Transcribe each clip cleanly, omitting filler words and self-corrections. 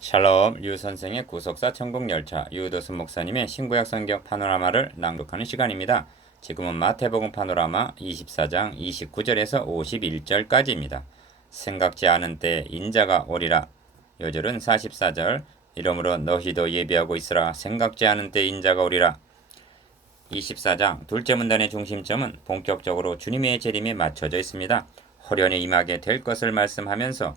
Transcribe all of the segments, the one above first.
샬롬 류 선생의 구속사 천국열차 유도순 목사님의 신구약 성경 파노라마를 낭독하는 시간입니다. 지금은 마태복음 파노라마 24장 29절에서 51절까지입니다. 생각지 않은 때 인자가 오리라. 요절은 44절 이러므로 너희도 예비하고 있으라. 생각지 않은 때 인자가 오리라. 24장 둘째 문단의 중심점은 본격적으로 주님의 재림에 맞춰져 있습니다. 호련히 임하게 될 것을 말씀하면서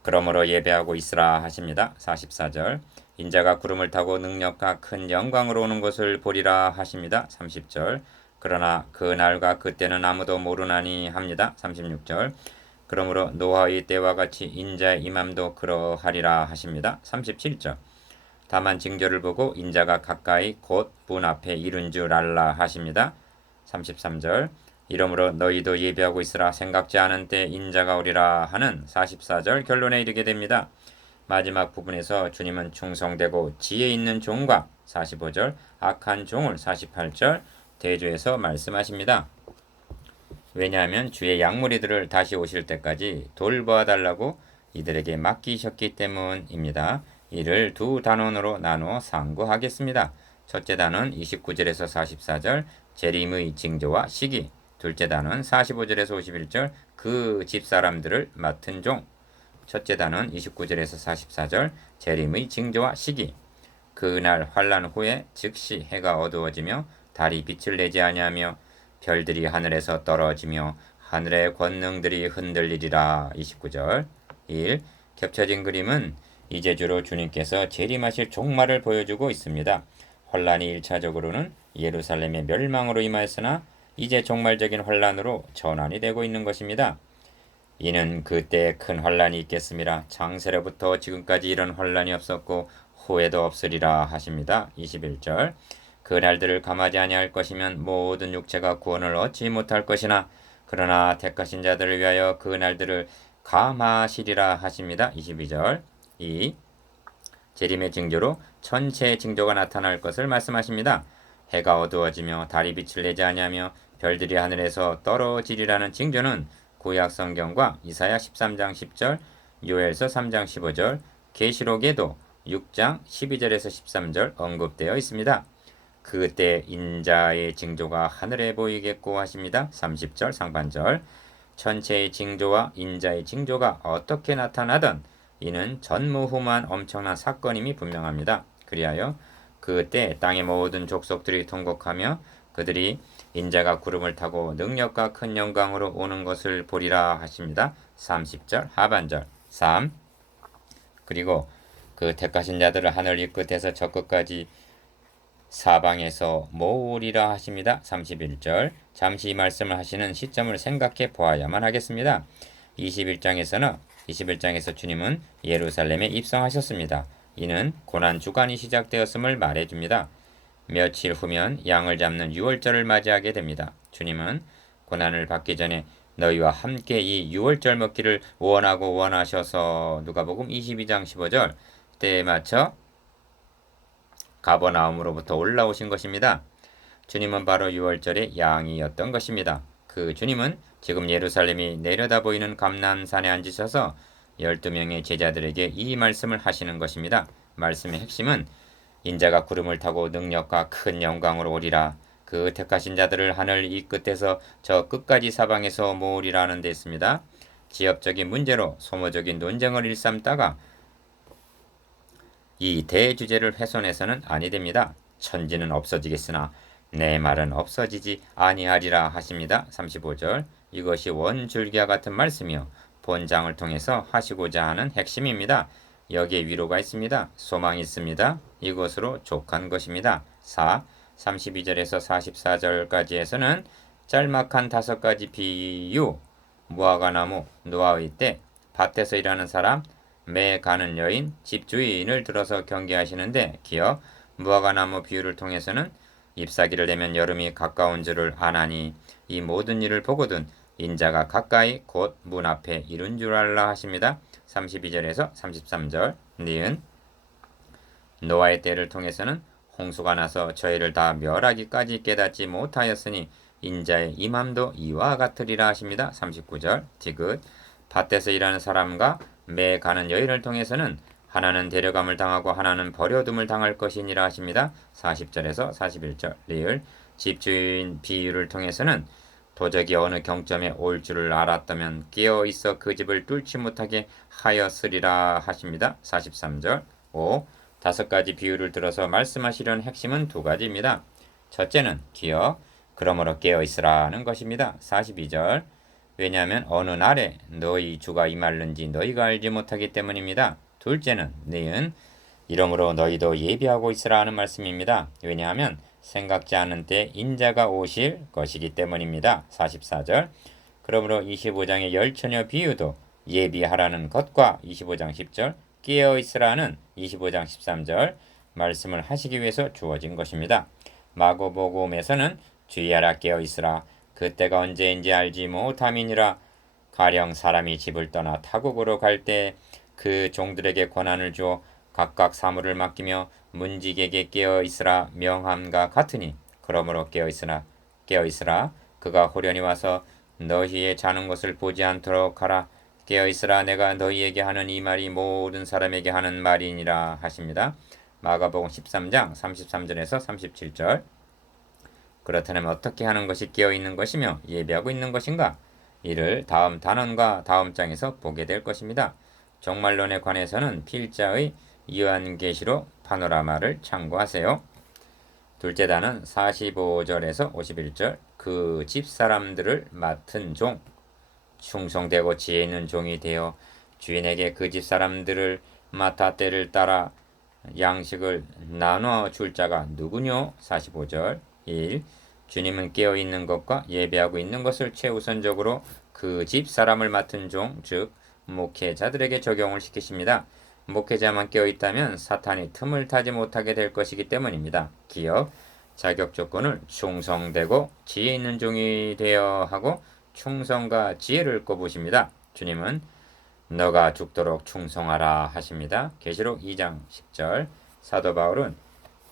그러므로 예배하고 있으라 하십니다. 44절 인자가 구름을 타고 능력과 큰 영광으로 오는 것을 보리라 하십니다. 30절 그러나 그 날과 그때는 아무도 모르나니 합니다. 36절 그러므로 노아의 때와 같이 인자의 임함도 그러하리라 하십니다. 37절 다만 징조를 보고 인자가 가까이 곧 문 앞에 이른 줄 알라 하십니다. 33절 이러므로 너희도 예비하고 있으라. 생각지 않은 때 인자가 오리라 하는 44절 결론에 이르게 됩니다. 마지막 부분에서 주님은 충성되고 지혜 있는 종과 45절 악한 종을 48절 대조해서 말씀하십니다. 왜냐하면 주의 양무리들을 다시 오실 때까지 돌보아 달라고 이들에게 맡기셨기 때문입니다. 이를 두 단원으로 나누어 상고하겠습니다. 첫째 단원 29절에서 44절 재림의 징조와 시기, 둘째 단원 45절에서 51절 그 집사람들을 맡은 종, 첫째 단원 29절에서 44절 재림의 징조와 시기, 그날 환란 후에 즉시 해가 어두워지며 달이 빛을 내지 아니하며 별들이 하늘에서 떨어지며 하늘의 권능들이 흔들리리라. 29절 1. 겹쳐진 그림은 이제 주로 주님께서 재림하실 종말을 보여주고 있습니다. 환란이 1차적으로는 예루살렘의 멸망으로 임하였으나 이제 종말적인 환란으로 전환이 되고 있는 것입니다. 이는 그때 큰 환란이 있겠습니다. 창세로부터 지금까지 이런 환란이 없었고 후에도 없으리라 하십니다. 21절 그 날들을 감하지 아니할 것이면 모든 육체가 구원을 얻지 못할 것이나 그러나 택하신 자들을 위하여 그 날들을 감하시리라 하십니다. 22절 2. 재림의 징조로 천체의 징조가 나타날 것을 말씀하십니다. 해가 어두워지며 달이 빛을 내지 아니하며 별들이 하늘에서 떨어지리라는 징조는 구약 성경과 이사야 13장 10절, 요엘서 3장 15절, 계시록에도 6장 12절에서 13절 언급되어 있습니다. 그때 인자의 징조가 하늘에 보이겠고 하십니다. 30절 상반절 천체의 징조와 인자의 징조가 어떻게 나타나든 이는 전무후무한 엄청난 사건임이 분명합니다. 그리하여 그때 땅의 모든 족속들이 통곡하며 그들이 인자가 구름을 타고 능력과 큰 영광으로 오는 것을 보리라 하십니다. 30절 하반절 3. 그리고 그 택하신 자들을 하늘 이 끝에서 저 끝까지 사방에서 모으리라 하십니다. 31절 잠시 이 말씀을 하시는 시점을 생각해 보아야만 하겠습니다. 21장에서 주님은 예루살렘에 입성하셨습니다. 이는 고난 주간이 시작되었음을 말해줍니다. 며칠 후면 양을 잡는 유월절을 맞이하게 됩니다. 주님은 고난을 받기 전에 너희와 함께 이 유월절 먹기를 원하고 원하셔서 누가복음 22장 15절 때에 맞춰 가버나움으로부터 올라오신 것입니다. 주님은 바로 유월절의 양이었던 것입니다. 그 주님은 지금 예루살렘이 내려다 보이는 감람산에 앉으셔서 12명의 제자들에게 이 말씀을 하시는 것입니다. 말씀의 핵심은 인자가 구름을 타고 능력과 큰 영광으로 오리라. 그 택하신 자들을 하늘 이 끝에서 저 끝까지 사방에서 모으리라는 데 있습니다. 지역적인 문제로 소모적인 논쟁을 일삼다가 이 대주제를 훼손해서는 아니 됩니다. 천지는 없어지겠으나 내 말은 없어지지 아니하리라 하십니다. 35절 이것이 원줄기와 같은 말씀이요 본장을 통해서 하시고자 하는 핵심입니다. 여기에 위로가 있습니다. 소망이 있습니다. 이것으로 족한 것입니다. 4. 32절에서 44절까지에서는 짤막한 5가지 비유 무화과나무 노아의 때 밭에서 일하는 사람 매 가는 여인, 집주인을 들어서 경계하시는데 기어 무화과나무 비유를 통해서는 잎사귀를 내면 여름이 가까운 줄을 아나니 이 모든 일을 보거든 인자가 가까이 곧 문 앞에 이른 줄 알라 하십니다. 32절에서 33절 니은 노아의 때를 통해서는 홍수가 나서 저희를 다 멸하기까지 깨닫지 못하였으니 인자의 임함도 이와 같으리라 하십니다. 39절 디귿 밭에서 일하는 사람과 매 가는 여인을 통해서는 하나는 데려감을 당하고 하나는 버려둠을 당할 것이니라 하십니다. 40절에서 41절 리을 집주인 비유를 통해서는 도적이 어느 경점에 올 줄을 알았다면 깨어 있어 그 집을 뚫지 못하게 하였으리라 하십니다. 43절 5. 5가지 비유를 들어서 말씀하시려는 핵심은 2가지입니다. 첫째는 기억, 그러므로 깨어 있으라는 것입니다. 42절 왜냐하면 어느 날에 너희 주가 임할는지 너희가 알지 못하기 때문입니다. 둘째는 니은, 이러므로 너희도 예비하고 있으라 하는 말씀입니다. 왜냐하면 생각지 않은 때 인자가 오실 것이기 때문입니다. 44절 그러므로 25장의 열처녀 비유도 예비하라는 것과 25장 10절 깨어있으라는 25장 13절 말씀을 하시기 위해서 주어진 것입니다. 마고복음에서는 주의하라 깨어있으라 그때가 언제인지 알지 못함이니라 가령 사람이 집을 떠나 타국으로 갈 때 그 종들에게 권한을 주어 각각 사물을 맡기며 문지기에게 깨어있으라 명함과 같으니 그러므로 깨어있으라 그가 호련히 와서 너희의 자는 것을 보지 않도록 하라 깨어있으라 내가 너희에게 하는 이 말이 모든 사람에게 하는 말이니라 하십니다. 마가복음 13장 33절에서 37절 그렇다면 어떻게 하는 것이 깨어있는 것이며 예비하고 있는 것인가? 이를 다음 단원과 다음 장에서 보게 될 것입니다. 종말론에 관해서는 필자의 요한계시록 파노라마를 참고하세요. 둘째 단은 45절에서 51절 그 집사람들을 맡은 종 충성되고 지혜 있는 종이 되어 주인에게 그 집사람들을 맡아 때를 따라 양식을 나눠 줄 자가 누구뇨? 45절 1. 주님은 깨어있는 것과 예배하고 있는 것을 최우선적으로 그 집사람을 맡은 종, 즉 목회자들에게 적용을 시키십니다. 목회자만 깨어있다면 사탄이 틈을 타지 못하게 될 것이기 때문입니다. 기업, 자격 조건을 충성되고 지혜 있는 종이 되어 하고 충성과 지혜를 꼽으십니다. 주님은 너가 죽도록 충성하라 하십니다. 계시록 2장 10절 사도 바울은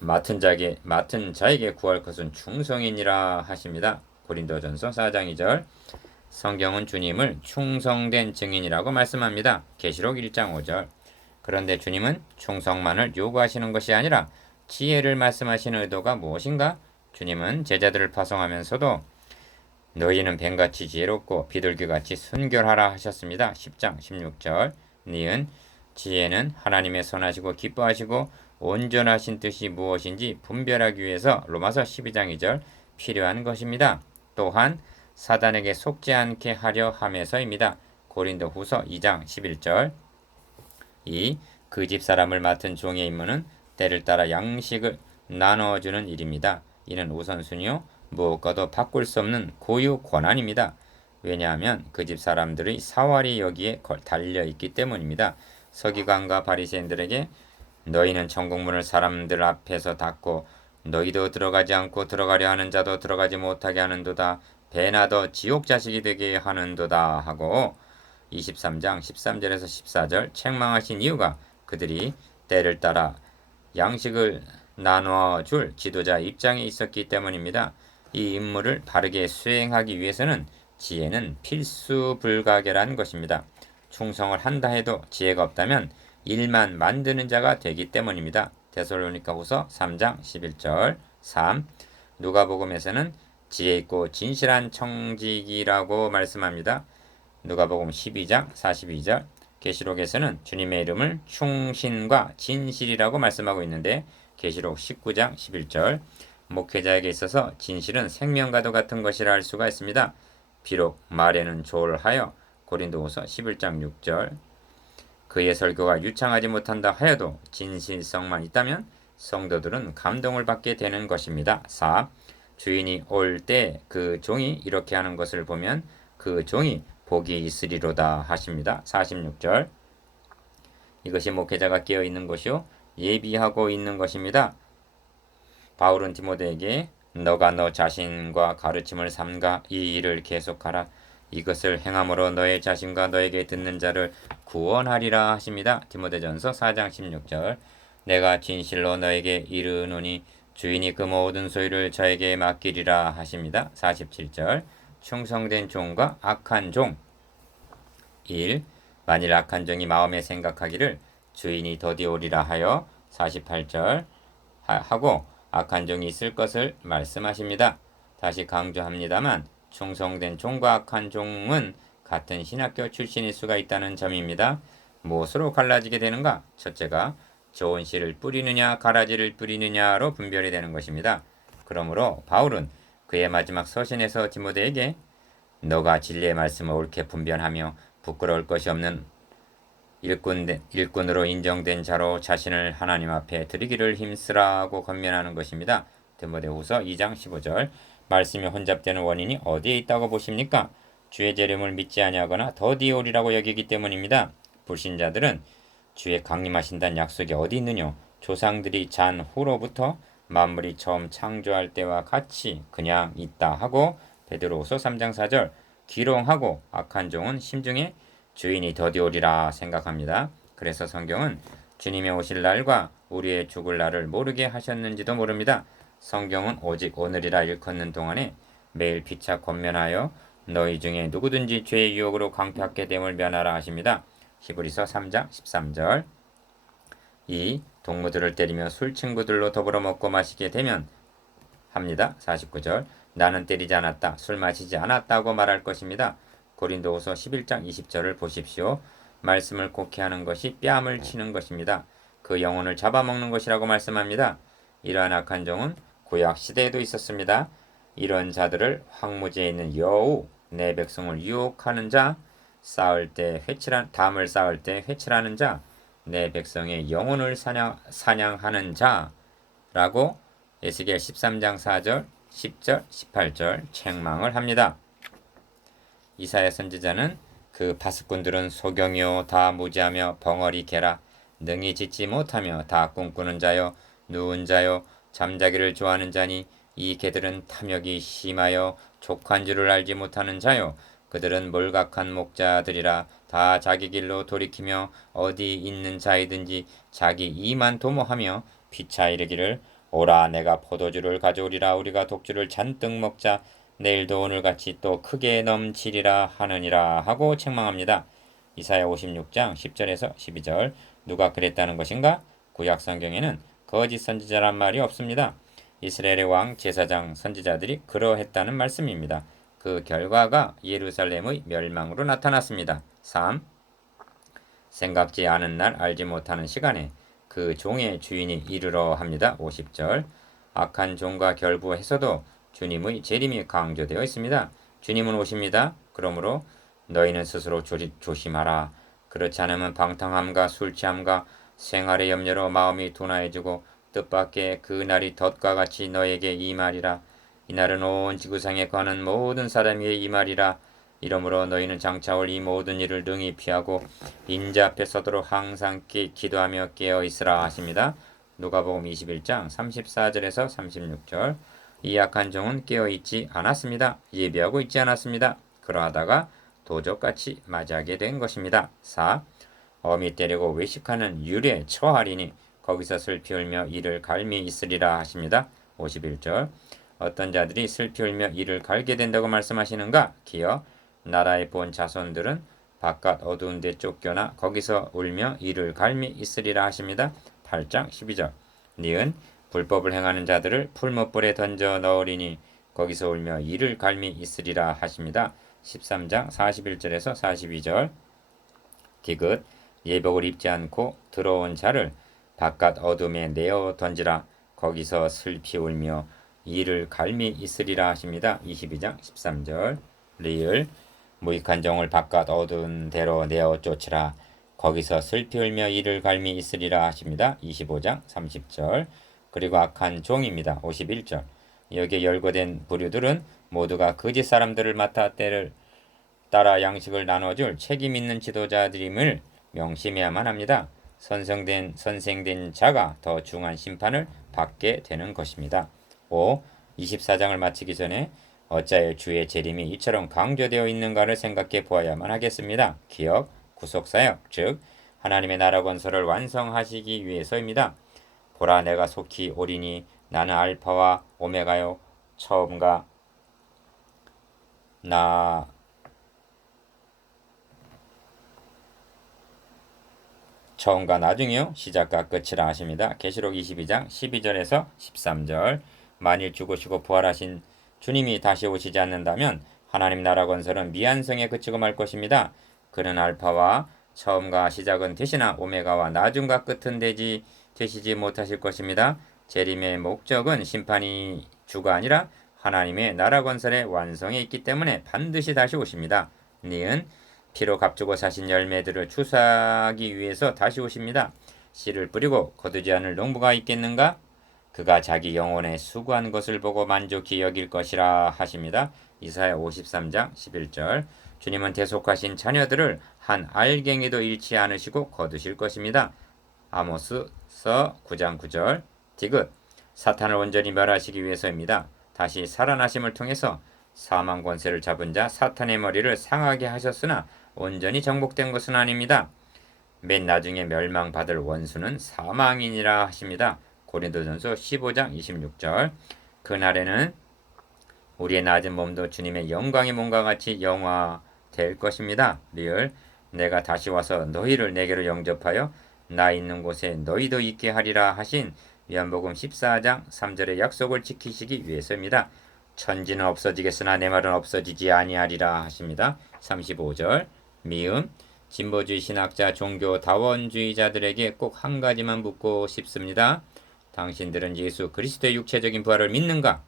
맡은 자에게 구할 것은 충성이니라 하십니다. 고린도전서 4장 2절 성경은 주님을 충성된 증인이라고 말씀합니다. 계시록 1장 5절 그런데 주님은 충성만을 요구하시는 것이 아니라 지혜를 말씀하시는 의도가 무엇인가? 주님은 제자들을 파송하면서도 너희는 뱀같이 지혜롭고 비둘기같이 순결하라 하셨습니다. 10장 16절 니은 지혜는 하나님의 선하시고 기뻐하시고 온전하신 뜻이 무엇인지 분별하기 위해서 로마서 12장 2절 필요한 것입니다. 또한 사단에게 속지 않게 하려 함에서입니다. 고린도 후서 2장 11절 2. 그 집사람을 맡은 종의 임무는 때를 따라 양식을 나눠주는 일입니다. 이는 우선순위요 무엇과도 바꿀 수 없는 고유 권한입니다. 왜냐하면 그 집 사람들의 사활이 여기에 달려있기 때문입니다. 서기관과 바리새인들에게 너희는 천국문을 사람들 앞에서 닫고 너희도 들어가지 않고 들어가려 하는 자도 들어가지 못하게 하는도다. 배나 더 지옥 자식이 되게 하는도다 하고 23장 13절에서 14절 책망하신 이유가 그들이 때를 따라 양식을 나누어 줄 지도자 입장에 있었기 때문입니다. 이 임무를 바르게 수행하기 위해서는 지혜는 필수 불가결한 것입니다. 충성을 한다 해도 지혜가 없다면 일만 만드는 자가 되기 때문입니다. 데살로니가후서 3장 11절 3. 누가복음에서는 지혜 있고 진실한 청직이라고 말씀합니다. 누가복음 12장 42절 계시록에서는 주님의 이름을 충신과 진실이라고 말씀하고 있는데 계시록 19장 11절 목회자에게 있어서 진실은 생명과도 같은 것이라 할 수가 있습니다. 비록 말에는 조울하여 고린도후서 11장 6절 그의 설교가 유창하지 못한다 하여도 진실성만 있다면 성도들은 감동을 받게 되는 것입니다. 4. 주인이 올 때 그 종이 이렇게 하는 것을 보면 그 종이 복이 있으리로다 하십니다. 46절 이것이 목회자가 깨어있는 것이요 예비하고 있는 것입니다. 바울은 디모데에게 너가 너 자신과 가르침을 삼가 이 일을 계속하라. 이것을 행함으로 너의 자신과 너에게 듣는 자를 구원하리라 하십니다. 디모데전서 4장 16절 내가 진실로 너에게 이르노니 주인이 그 모든 소유를 저에게 맡기리라 하십니다. 47절 충성된 종과 악한 종 1. 만일 악한 종이 마음에 생각하기를 주인이 더디오리라 하여 48절 하고 악한 종이 있을 것을 말씀하십니다. 다시 강조합니다만 충성된 종과 악한 종은 같은 신학교 출신일 수가 있다는 점입니다. 무엇으로 갈라지게 되는가? 첫째가 좋은 씨를 뿌리느냐 가라지를 뿌리느냐로 분별이 되는 것입니다. 그러므로 바울은 그의 마지막 서신에서 디모데에게 너가 진리의 말씀을 옳게 분별하며 부끄러울 것이 없는 일꾼으로 인정된 자로 자신을 하나님 앞에 드리기를 힘쓰라고 권면하는 것입니다. 디모데후서 2장 15절 말씀이 혼잡되는 원인이 어디에 있다고 보십니까? 주의 재림을 믿지 아니하거나 더디오리라고 여기기 때문입니다. 불신자들은 주의 강림하신다는 약속이 어디 있느냐? 조상들이 잔 후로부터 만물이 처음 창조할 때와 같이 그냥 있다 하고 베드로후서 3장 4절 기롱하고 악한 종은 심중에 주인이 더디오리라 생각합니다. 그래서 성경은 주님의 오실 날과 우리의 죽을 날을 모르게 하셨는지도 모릅니다. 성경은 오직 오늘이라 일컫는 동안에 매일 피차 권면하여 너희 중에 누구든지 죄의 유혹으로 강팍하게 됨을 면하라 하십니다. 히브리서 3장 13절 2. 동무들을 때리며 술 친구들로 더불어 먹고 마시게 되면 합니다. 49절 나는 때리지 않았다. 술 마시지 않았다고 말할 것입니다. 고린도후서 11장 20절을 보십시오. 말씀을 곡해하는 것이 뺨을 치는 것입니다. 그 영혼을 잡아먹는 것이라고 말씀합니다. 이러한 악한 종은 구약 시대에도 있었습니다. 이런 자들을 황무지에 있는 여우 내 백성을 유혹하는 자, 담을 쌓을 때 회칠하는 자, 내 백성의 영혼을 사냥하는 자라고 에스겔 13장 4절, 10절, 18절 책망을 합니다. 이사야 선지자는 그 파수꾼들은 소경이요 다 무지하며 벙어리 개라 능히 짓지 못하며 다 꿈꾸는 자요 누운 자요 잠자기를 좋아하는 자니 이 개들은 탐욕이 심하여 족한 줄을 알지 못하는 자요 그들은 몰각한 목자들이라 다 자기 길로 돌이키며 어디 있는 자이든지 자기 이만 도모하며 피차 이르기를 오라 내가 포도주를 가져오리라 우리가 독주를 잔뜩 먹자 내일도 오늘같이 또 크게 넘치리라 하느니라 하고 책망합니다. 이사야 56장 10절에서 12절 누가 그랬다는 것인가? 구약 성경에는 거짓 선지자란 말이 없습니다. 이스라엘의 왕 제사장 선지자들이 그러했다는 말씀입니다. 그 결과가 예루살렘의 멸망으로 나타났습니다. 3. 생각지 않은 날 알지 못하는 시간에 그 종의 주인이 이르러 합니다. 50절 악한 종과 결부해서도 주님의 재림이 강조되어 있습니다. 주님은 오십니다. 그러므로 너희는 스스로 조심하라. 그렇지 않으면 방탕함과 술취함과 생활의 염려로 마음이 둔화해지고 뜻밖의 그 날이 덫과 같이 너에게 임하리라. 이날은 온 지구상에 거하는 모든 사람 위에 임하리라. 이러므로 너희는 장차 올 이 모든 일을 능히 피하고 인자 앞에 서도록 항상 기도하며 깨어 있으라 하십니다. 누가복음 21장 34절에서 36절 이 악한 종은 깨어있지 않았습니다. 예비하고 있지 않았습니다. 그러하다가 도적같이 맞이하게 된 것입니다. 4. 어미 때리고 외식하는 율에 처하리니 거기서 슬피 울며 이를 갈미 있으리라 하십니다. 51절 어떤 자들이 슬피 울며 이를 갈게 된다고 말씀하시는가? 기어 나라의 본 자손들은 바깥 어두운 데 쫓겨나 거기서 울며 이를 갈미 있으리라 하십니다. 8장 12절 니은 불법을 행하는 자들을 풀못불에 던져 넣으리니 거기서 울며 이를 갈미 있으리라 하십니다. 13장 41절에서 42절 디귿 예복을 입지 않고 들어온 자를 바깥 어둠에 내어 던지라 거기서 슬피 울며 이를 갈미 있으리라 하십니다. 22장 13절 리을 무익한 종을 바깥 어두운 데로 내어 쫓으라 거기서 슬피 울며 이를 갈미 있으리라 하십니다. 25장 30절 그리고 악한 종입니다. 51절 여기에 열거된 부류들은 모두가 거짓 사람들을 맡아 때를 따라 양식을 나눠줄 책임 있는 지도자들임을 명심해야만 합니다. 선생된 자가 더 중한 심판을 받게 되는 것입니다. 5. 24장을 마치기 전에 어찌하여 주의 재림이 이처럼 강조되어 있는가를 생각해 보아야만 하겠습니다. 기억, 구속사역, 즉 하나님의 나라 건설을 완성하시기 위해서입니다. 보라 내가 속히 오리니 나는 알파와 오메가요 처음과 처음과 나중이요 시작과 끝이라 하십니다. 계시록 22장 12절에서 13절. 만일 죽으시고 부활하신 주님이 다시 오시지 않는다면 하나님 나라 건설은 미완성에 그치고 말 것입니다. 그는 알파와 처음과 시작은 되시나 오메가와 나중과 끝은 되시지 못하실 것입니다. 재림의 목적은 심판이 주가 아니라 하나님의 나라 건설의 완성에 있기 때문에 반드시 다시 오십니다. 니은 피로 값주고 사신 열매들을 추수하기 위해서 다시 오십니다. 씨를 뿌리고 거두지 않을 농부가 있겠는가? 그가 자기 영혼에 수고한 것을 보고 만족히 여길 것이라 하십니다. 이사야 53장 11절. 주님은 대속하신 자녀들을 한 알갱이도 잃지 않으시고 거두실 것입니다. 아모스서 9장 9절. 디귿 사탄을 온전히 멸하시기 위해서입니다. 다시 살아나심을 통해서 사망 권세를 잡은 자 사탄의 머리를 상하게 하셨으나 온전히 정복된 것은 아닙니다. 맨 나중에 멸망받을 원수는 사망이니라 하십니다. 고린도전서 15장 26절. 그날에는 우리의 낮은 몸도 주님의 영광의 몸과 같이 영화될 것입니다. 리을 내가 다시 와서 너희를 내게로 영접하여 나 있는 곳에 너희도 있게 하리라 하신 요한복음 14장 3절의 약속을 지키시기 위해서입니다. 천지는 없어지겠으나 내 말은 없어지지 아니하리라 하십니다. 35절. 미음 진보주의 신학자 종교 다원주의자들에게 꼭 한 가지만 묻고 싶습니다. 당신들은 예수 그리스도의 육체적인 부활을 믿는가?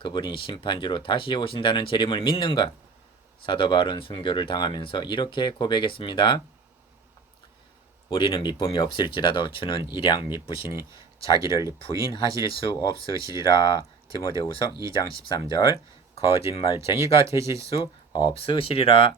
그분이 심판주로 다시 오신다는 재림을 믿는가? 사도 바울은 순교를 당하면서 이렇게 고백했습니다. 우리는 미쁨이 없을지라도 주는 일양 미쁘시니 자기를 부인하실 수 없으시리라. 디모데후서 2장 13절. 거짓말쟁이가 되실 수 없으시리라.